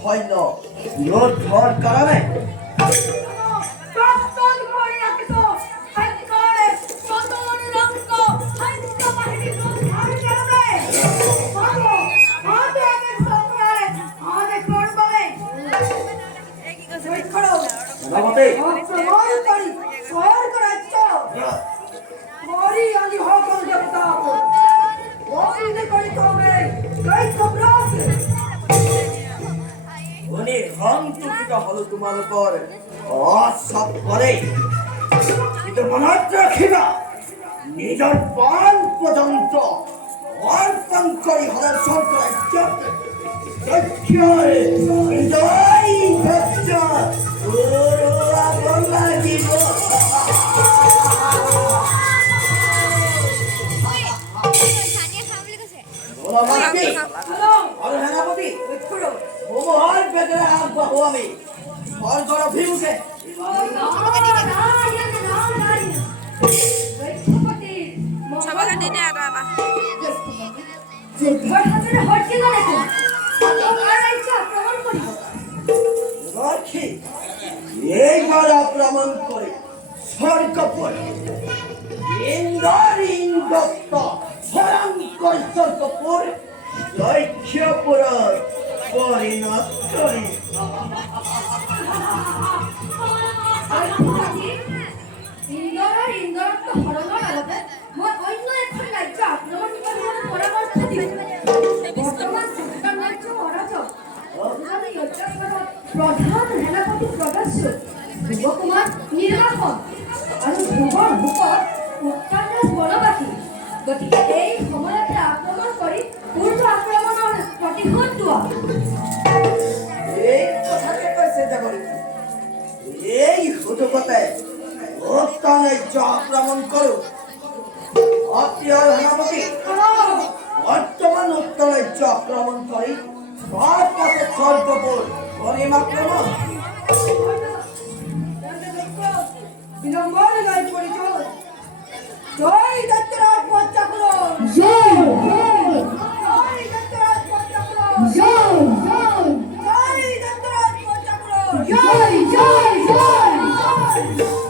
সৈন্য যুদ্ধৰ কাৰণে সন্তুষ্ট হলো তোমালোকৰ অসৎ কৰে কিন্তু মনত ৰাখিবা নিজৰ প্ৰাণ পৰ্যন্ত অৰ্পণ কৰি হলে স্বৰ্গৰাজ্যত লাগিব আৰু সেনাপতি বহুৱাৰ বেগেৰে আগবাঢ়ো আমি স্বৰ্গৰ অভিমুখে এইবাৰ আক্ৰমণ কৰি স্বৰ্গপুৰ ইন্দ্ৰদত্ত ভয়ংকৰ স্বৰ্গপুৰ দক্ষপুৰৰ পৰিণত কৰি ইন্দ্ৰদত্ত হৰণৰ আগতে মই অন্য এখন ৰাজ্য আক্ৰমণ কৰিবলৈ পৰামৰ্শ দিওঁ বৰ্তমান ৰাজ্য অৰাজক প্ৰধান সেনাপতি প্ৰদস্যু যুৱকুমাৰ নিৰ্বাসন আৰু ধ্ৰুৱৰ ভূপত উত্তানৰাজ বনবাসী গতিকে এই সময়তে আক্ৰমণ কৰি পূৰ্ব আক্ৰমণৰ প্ৰতিশোধ লোৱা এই কথাকে কৈছে যাবলৈ এই সুযোগতে উত্তান ৰাজ্য আক্ৰমণ কৰো অপ্ৰিয় সেনাপতি বৰ্তমান উত্তৰ ৰাজ্য আক্ৰমণ কৰি তাৰ পাছত স্বৰ্গপুৰ কৰিম আক্ৰমণ বিলম্বন নাই পৰিচয় জয় দত্তৰাজ পঞ্চাকুল জয় জয় দত্তৰাজ পঞ্চাকুল জয় জয় জয় দত্তৰাজ পঞ্চাকুল জয় জয় জয়